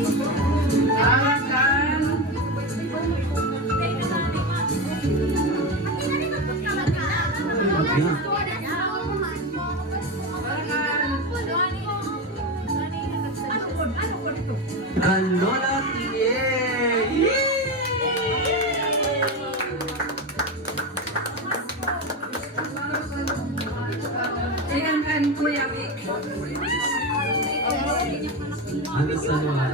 Arakan. Kalola Tiye! Ikan kan Kuya Vic. Ano sa luhan?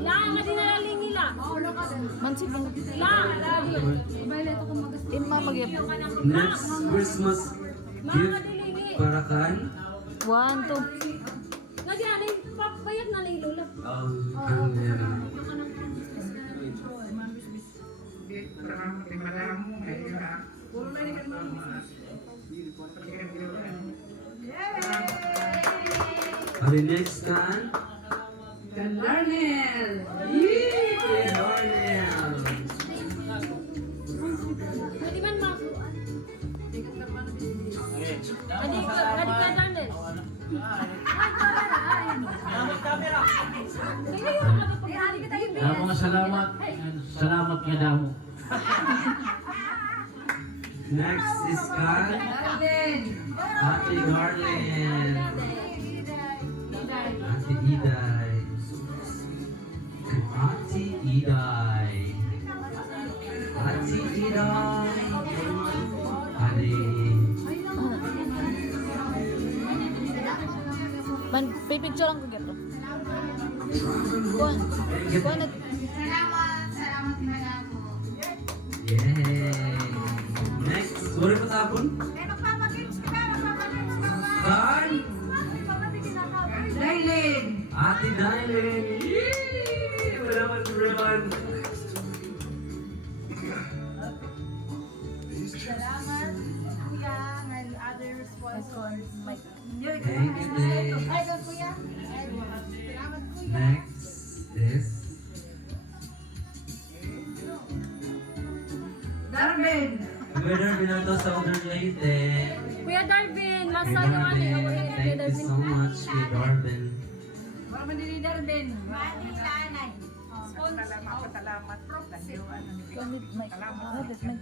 La, nga dinalaling nila. Mansipang La, Ima mag-ip. Next Christmas gift para kan? 1, 2. nga dinalay, papayat na lang lula. Ang yan. Ano next kan? Kan Darnell. Yee! Darnell! Pwede man masuan. Adi ka Daniel. Mga salamat. Salamat nga damo. Next is kan? Darden. Ate Garden. Ate Iday. Ate Iday. Ate Iday. Ate. Man, pipicture lang ko gito. Kuan. Kuan na. Salamat Hinago. Yay! Next, sorry pa tapon? Magpapakits ka, magpapakits ka ba? Kan? Dailin. Ate Dailin! Yee! Wala man ribbon. Salamat, Kuya, and other sponsors. Thank you, Dave. Ay, Kuya. Salamat, Kuya. Next is Darben. Weather binato sa Order Leyte. Kuya Darvin, Kay masayo ano Darben. yung Thank you so much kay Darben. Para man dili Darben. Mati Lanay. Salamat. Kuan with mic. Ah, that mic.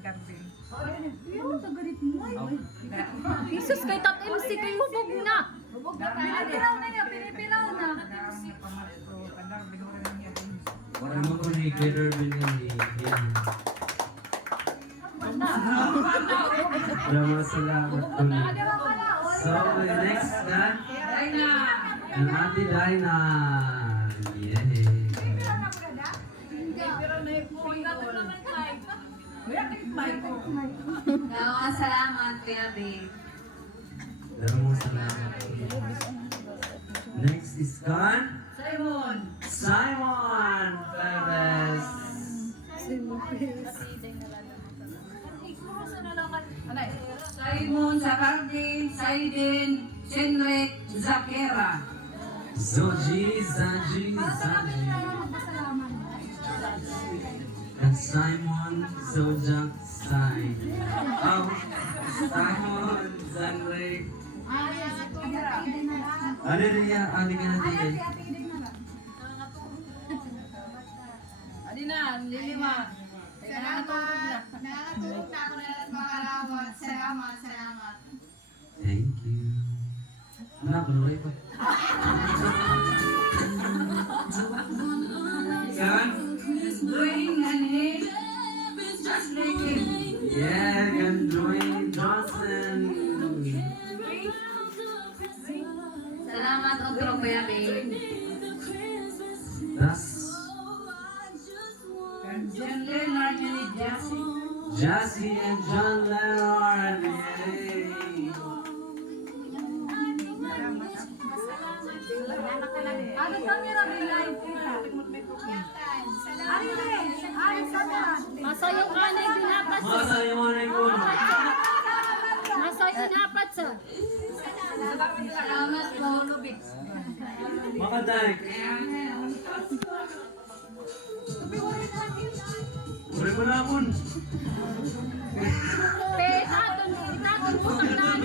Jesus, kay Tat MC kayo hubog na. Pinipiraw na niya, pinipiraw na. Wala mo ko ni kay Darben ni yan. Maraming salamat po na. So, next na, Dina. ang Ate Dina. Yay! Salamat, Kuya Vic. Maraming salamat po. Next is kan? Simon. Simon Perez. Simon Zakardin, Saidin, Shenrik, Zakera. Zoji, Zaji. And Simon Zojak Sai. Oh, Simon Zanre. Ano rin yan? Ano ka na din? Adina, lilima. Salamat. Nakatulog na ako na makalawat. Salamat. Thank you. Ano, kunuloy pa. Yan? Doing and him. Just like him. Yeah, can Dwayne Johnson. Salamat, otro Kuya Vic. That's And John Leonard and Jesse. Jassy and John Leonard. Yay! Ano camera live? Masayong kanay binapat sa. Masa yung mga ko. Masayong binapat sa. Salamat po. Makaday. Uri mo na akon. Itatong mo sa kanan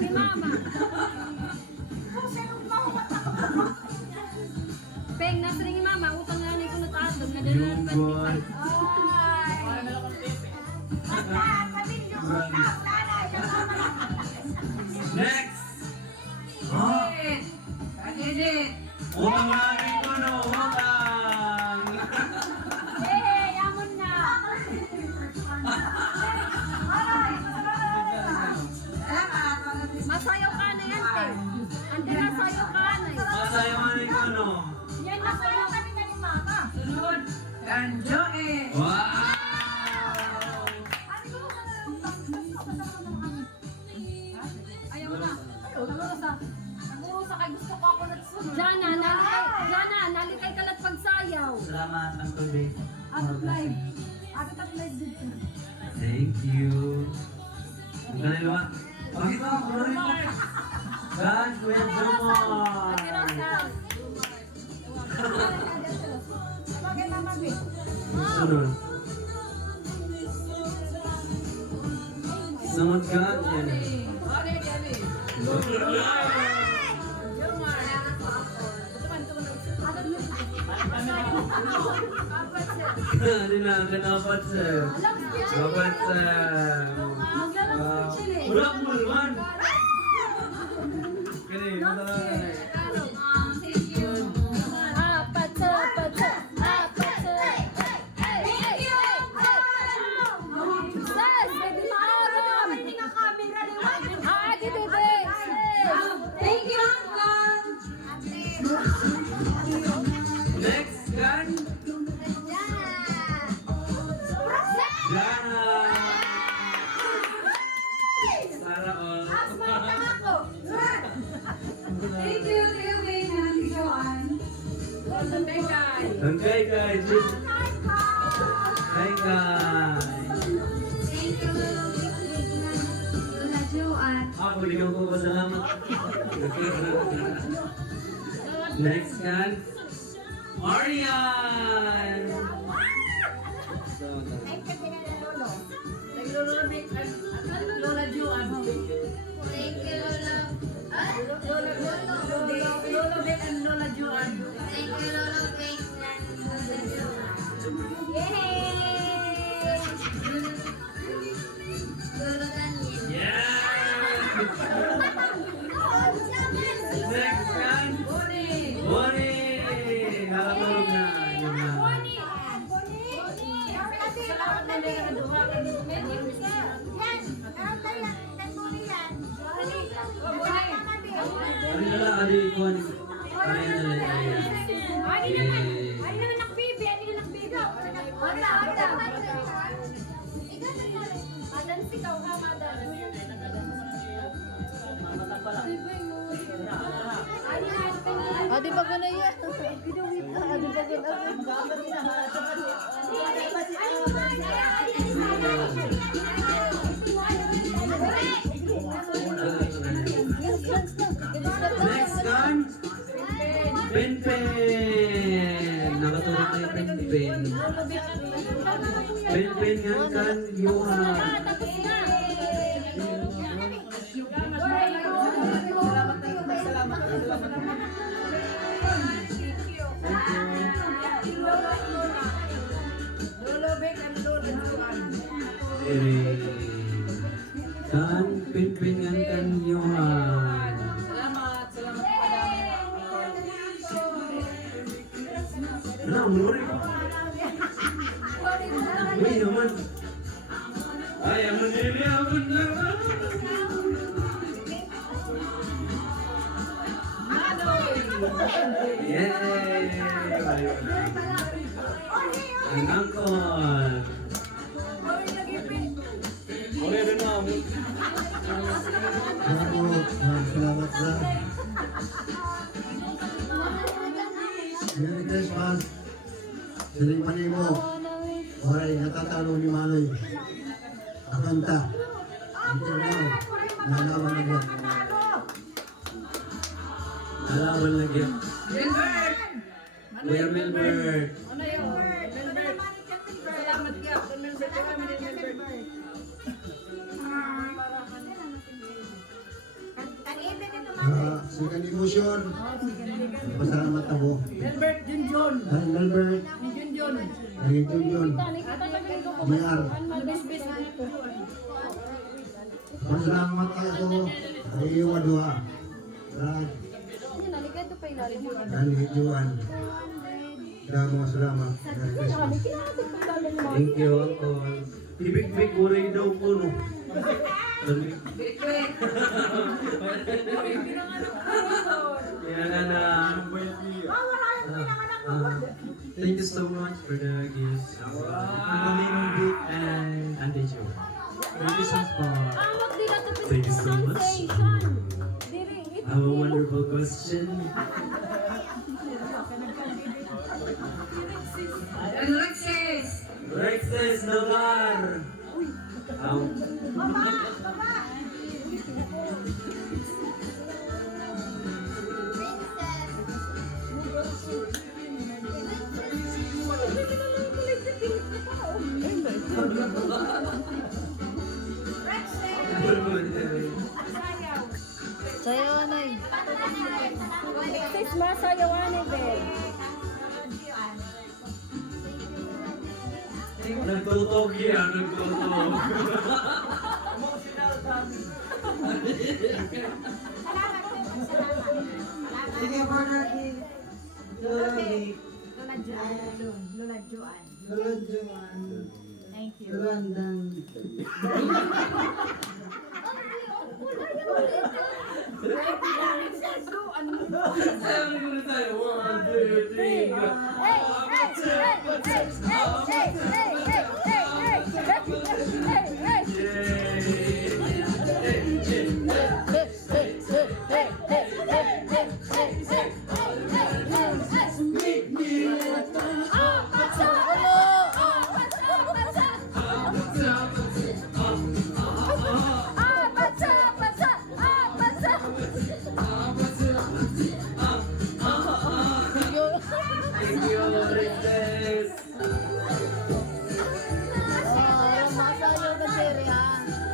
ni Mama. Peng, nasa rin yung mama, utang na ko na taatog na Yung dala God. Next! Oh, Edit. utang lagi ko na utang! Hey, amon na! Masayaw ka na yan, te. Ante na sayaw ka na. Masayaman ko no? Yan na sayaw kami na ni mama. Sunod. Kanjoe. Wow! Ayaw na. Nagurusa kay gusto ko ako nagsunod. Jana, nalikay ka lang pagsayaw. Salamat, Uncle Bay. Atap live. Atap live dito. Thank you. Ang dalawa. Pakita ko na rin po. Dan, Kuya Jomar. Sunod. Sunod ka. Yan. Ano na, kanapat sir. Kapat sir. Wala mo naman. Kani, wala. Thank you. Thank you, Uncle. Next gun. Jana. Sara all. Thank you, Tio Wayne and Auntie Joanne. Okay guys. Hi guys. Thank you, Lola Joanne. Ako din ako pasalamat. Next gun. Marian. Lola Joanne. Thank you, Lola. Lola Vic and Lola Joanne. Thank you, Lola Pink and Lola Joanne. Lola Daniel. Yeah. Next gun. Bonnie. Nakatulog na. Yun na. Salamat na rin ang duha. Ano na lang, adi ko. Ano na lang. Ay na nakbibi, ay na nakbibi. Wala. Madan sikaw ka, madan. Ah, di ba ganun yan? Ah, di ba ganun? Next gun. Pen. Nakatulog na yung pen. Pen yan kan Johan. Tapos na. Lola Vic and Lola Joanne. Kan pen yan kan Johan. Salamat po kadami. Ano, umuri. Uy naman. Ay, ang maniliyaman na. Yay! Ang angkol. Okay rin na. Salamat sa Merry Christmas. Siling panimo. Oray, natatalo ni Manoy. Akanta. Until now, nalaman na niya. Nalaman na yan. Wilbert. Kuya Milbert. Ano yun? Wilbert. Salamat ka. Wilbert kami ni Wilbert. Second emotion. Pasalamat ako. Albert Junjun. Dahil Albert, Ni Junjun. dahil Junjun, Nakita namin ko po. Mayar. Bis-bis dito. Pasalamat ako. Ay iwa doha. Dahil Nalikay ito pa ilalim mo. Juan. Dahil mga salamat. Merry Christmas. Thank you, Uncle. Ibig-big uray daw po, no? Bit-bit. Yan na. Thank you so much for the gifts. Vic and Ate Jo. Thank you so much po. Amok dila to Thank you so much. sensation. Diri, I have a wonderful question. Alexis. Rexes Navar. Sayo, Anay. Sis, masayawan eh, be. Nagtutog yan, nagtutog. Sige, partner. Lola Joan. Thank you. Thank you, Rexes. Masayo ka, Jerry, ha?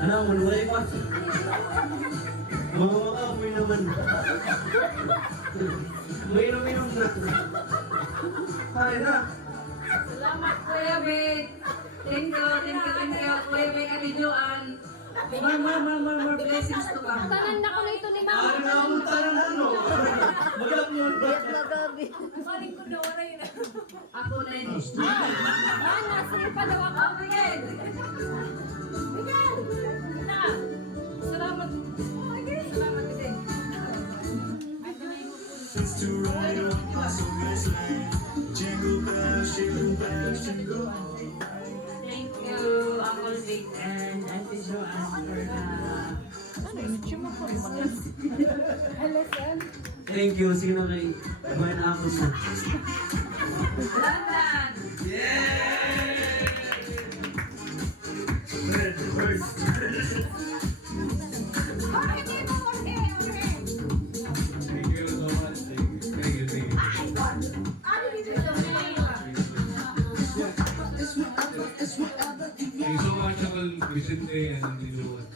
Ano, mulway pa? Mga makamoy naman. Mayroon na. Kaya na. Salamat, Kuya Bit. Thank you. Kuya Bit, Ate Joan. More blessings to come. Tanan na ko na ito ni Mama. Ano na ang tanong ano? Maglamon ba? Yes na, Gabi. Ako na yun. Ah, nasa pa daw ako. Miguel. Na. Salamat. Salamat din. Thank you, Uncle Vic and Auntie Joanne for the Thank you. Sino kay Gwen Apple mo? London. Thank you so much, Uncle Vicente and Auntie Joan.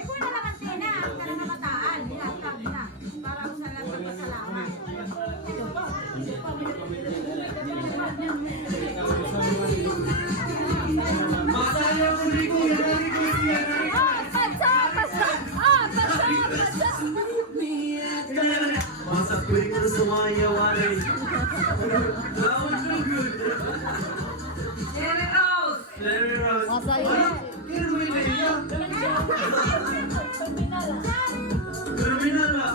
Kung na naman sina, para namataan, nilatag na. Para sa lahat ng salamat. Masaya ko Rico! Rico! Masa kulit ko sumayawarin. Lawan so good. Jerry Rose. Larry Ross. Masayo. Kira mo yung kaya? Terminal ba?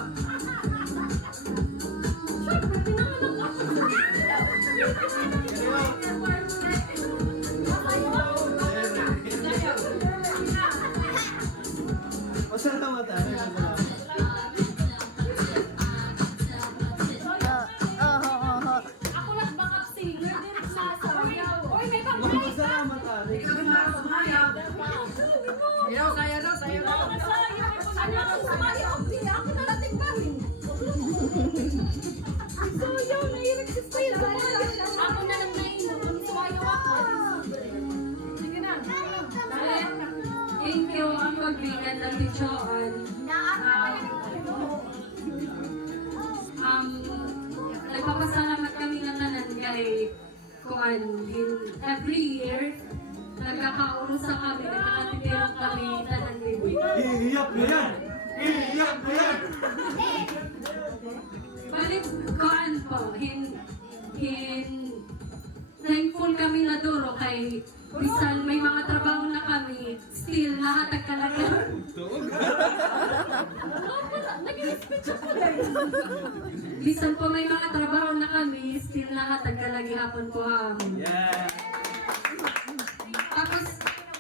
Ako lang backup singer, direct sasayaw. Oy, may pamay! Ikaw sumayaw. Sayaw, sayaw daw, sayaw daw. Sayaw, ano ako sumayaw? nagpapasalamat kami ng tanan kay kuan din every year nagkakaurusa kami, nagkakatipirong kami tanan din. Iiyak na yan! Iiyak na yan! Balik kuan po, thankful kami na duro kay bisan may mga trabaho na kami, still nahatag ka lang yan. Bisan po may mga trabaho na kami, still nahatag ka lagi hapon po hapon. Yeah! Tapos,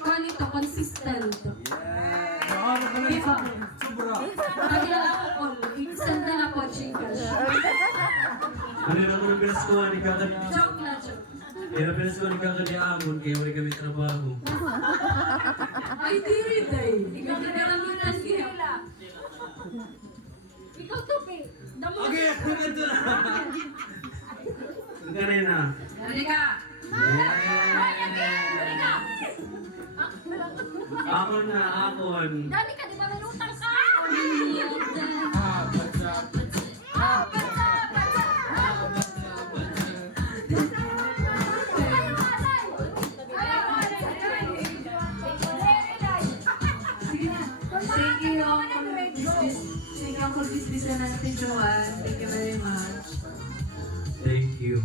kuha nito, consistent. Diba? Kaya ako, extend na na po, chicas. Ano na ko ng pinaskuhan ni Kakad? Joke na joke. Pero pinaskuhan ni Kakad ni Amon, kaya wala kami trabaho. Ay, di rin ay. Ikaw na karamitan siya. Ikaw to, pe. Damo. Okay, ako ganito na! Ang kanina. Halika! Amon na, Amon. Dali ka, di ba may utang ka? Thank you, Uncle Business. Thank you, Uncle Business na natin, Joanne. Thank you very much. Thank you.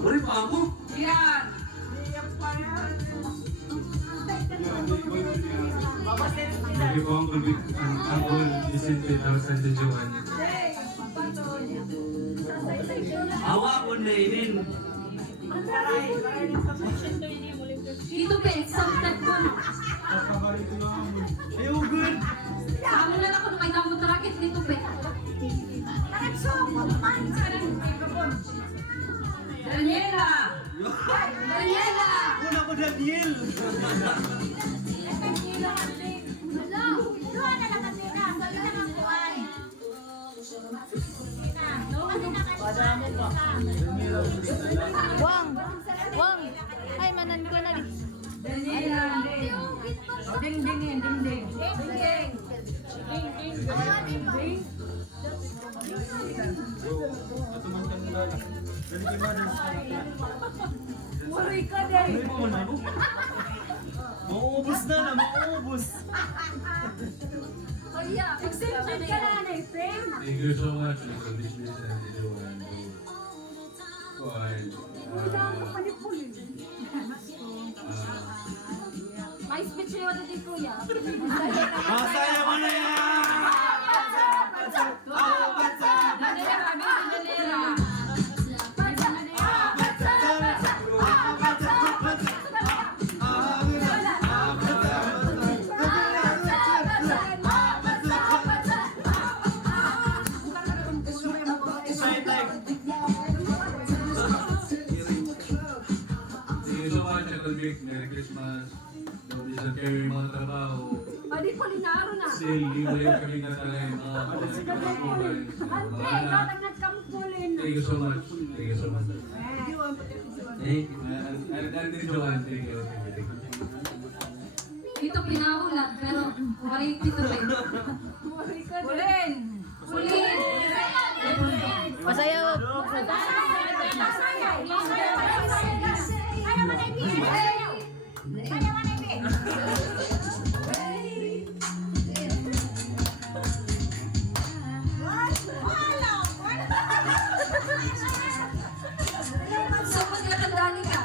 Uri pa ako? Yan! Thank you po, Uncle Vicente, tapos Santa Joanne. Awa ko na inin. Dito, pe. Exalted ko. Ayaw, good. Amo na ako nung may damot racket dito, pe. Daniela! Daniela! Una ko, Daniel. Wang! Wang! Ay, manan ko na. Daniela! Ding, ding, ding, ding, ding. Worry ka din. Mauubos na, mauubos. Kaya, Extended ka na na, friend. Thank you so much, Uncle Vicente, Santa Joanne. may speech niyo dito, kuya. Masaya mo na yan! Daniela, Daniela! Thank you so much, Uncle Vic. Merry Christmas. Bisan kayo yung mga trabaho. Pwede po linaro na. Still, liwalay kami na talaga yung mga kapatid. Ante, ikaw lang nagkamkulin. Thank you so much. Thank you so much. Thank you. And Joanne, thank you. Dito pinahulat, pero wala dito rin. Ulin! Ulin! Masaya. So, magkakadali ka.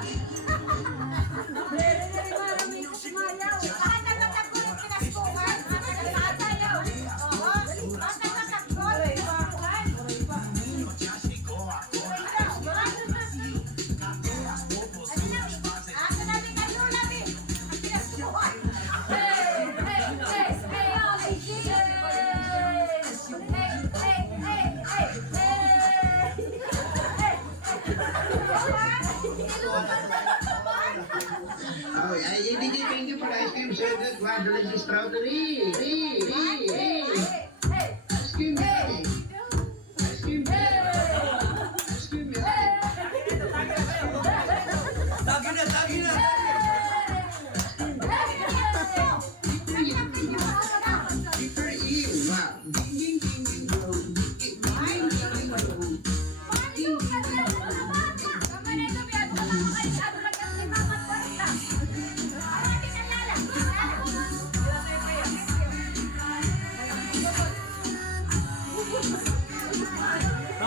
Oh, ay, ibigay thank you for ice cream so good. Wow, delicious strawberry. Ice cream. Ice cream. Ice cream. Tagi na, tagi na! Super you. Wow. Ding, ding, ding, ding, ding, ding, ding, ding, ding, ding, ding, ding,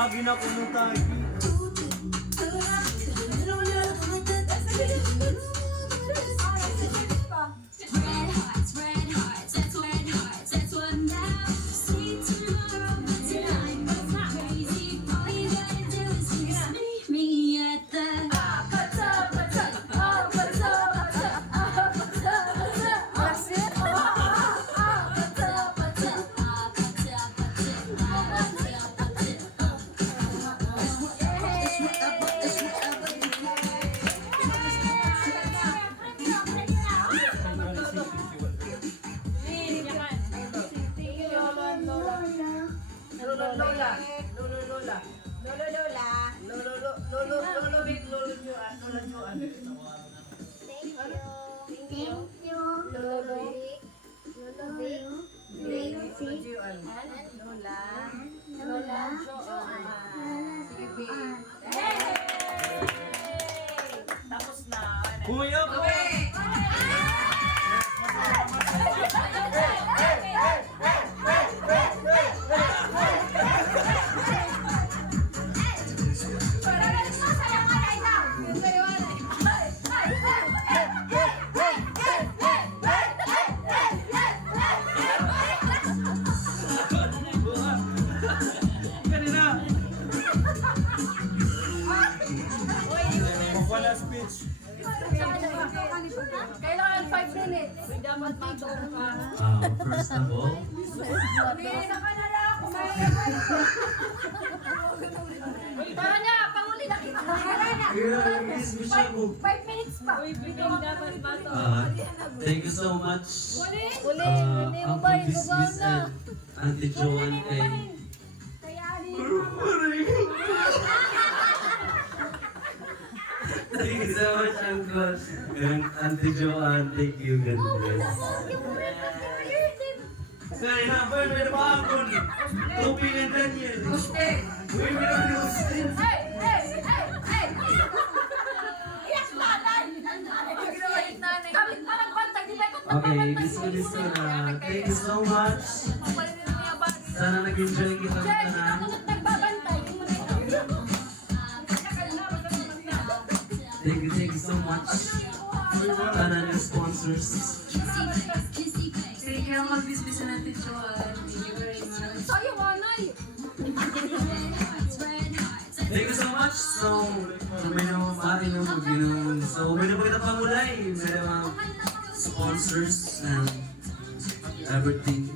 lagi na kumutay. Red hearts, that's red hearts, that's what now. See tomorrow, but tonight was not crazy. All you gotta do is meet me at the Kuya po! Kanina! Wala speech. Kailangan 5 minutes. First of all, Tara na, panguli na kita. miss mo siya po. 5 minutes pa. Thank you so much. Uli, hindi mo ba? Uncle Igubaw Miss na. and Auntie Joanne kay... Thank you so much, Uncle. And Auntie Joanne, thank you. God bless. Sorry na, boy, may napakakon. Tuping and Daniel. Guste. Uy, may napakakon. Hey! Yes, nanay! Kapit pa nagbantay, di ba ikaw Okay, this na. Thank you so much. Sana nag-enjoy kita Check, na. ako nagbabantay. Thank you so much. Sana ng sponsors. Thank you ang magbisbis natin, Joanne. Thank you very much. Sa'yo, nanay! Thank you so much. So, may na kita pamulay. May mga sponsors and everything.